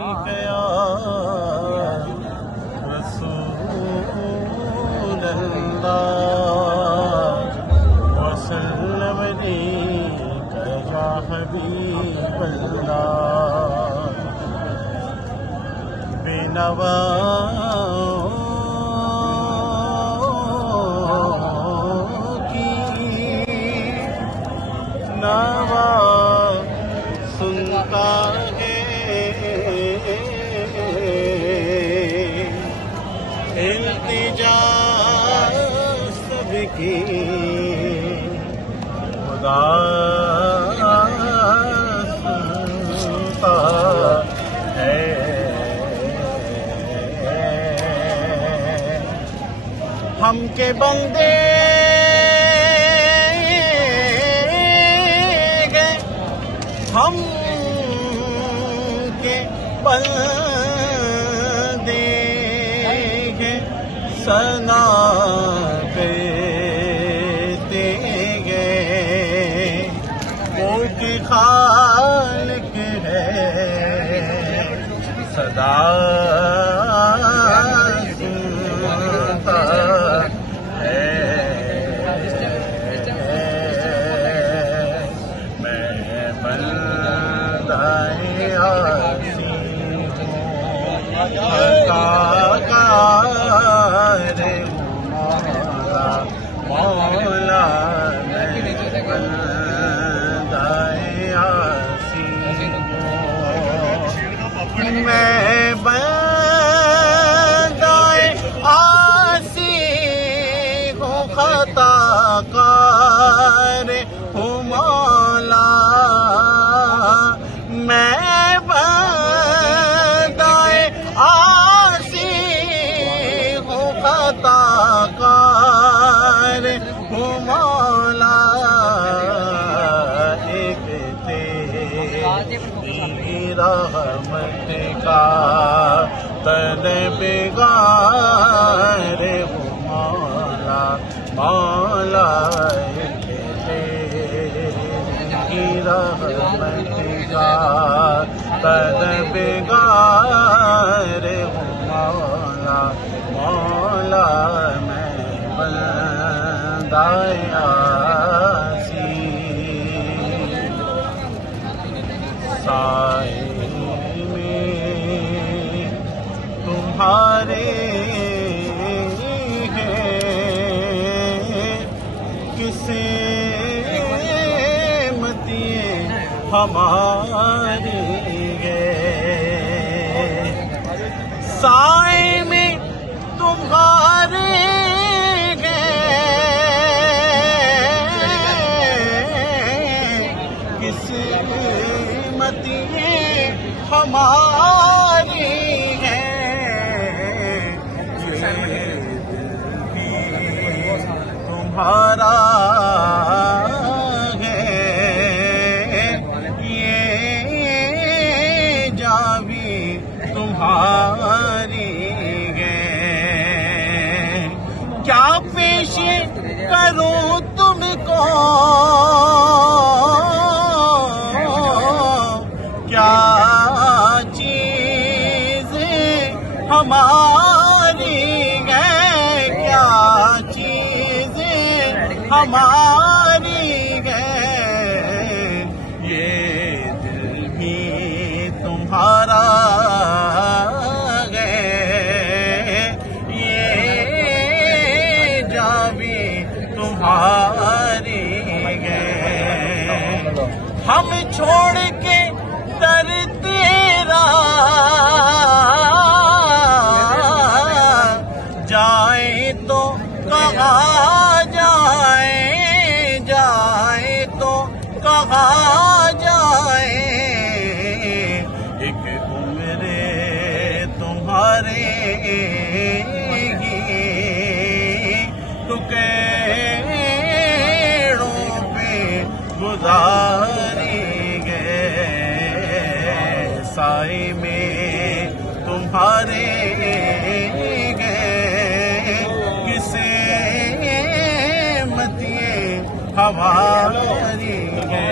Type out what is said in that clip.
یا رسول اللہ وسلم علیک یا حبیب اللہ بینوا نوا سنتا ہے التجا سب کی خدا سنتا ہے ہم کے بندے ہم کے بندے ہیں ثنا کرتے ہیں وہ کی خالق ہے صدا سنتا ہے مولا میں بندہ آسی ہوں خطا کار ہوں مولا میں بندہ آسی ہوں خطا کار ہوں مولا ایک تیری رحمت کا طلبگار ہوں مولا مولا ایک تیری رحمت کا طلبگار ہوں مولا مولا میں بندہ آسی سائے میں تمہارے ہیں کسے متیں ہماری ہے سائے میں تمہارے ہماری ہے یہ تمہارا ہے یہ جاوی تمہاری ہے کیا پیش کروں تم کو کیا ہماری ہے کیا چیزیں ہماری ہے یہ دل بھی تمہارا ہے یہ جا بھی تمہاری ہے ہم چھوڑ کے در تیرا جائیں تو کہاں جائیں جائیں تو کہاں جائیں ایک عمر تمہارے ہی ٹکڑوں پہ گزاری گئے سائے میں تمہارے ہماری ہے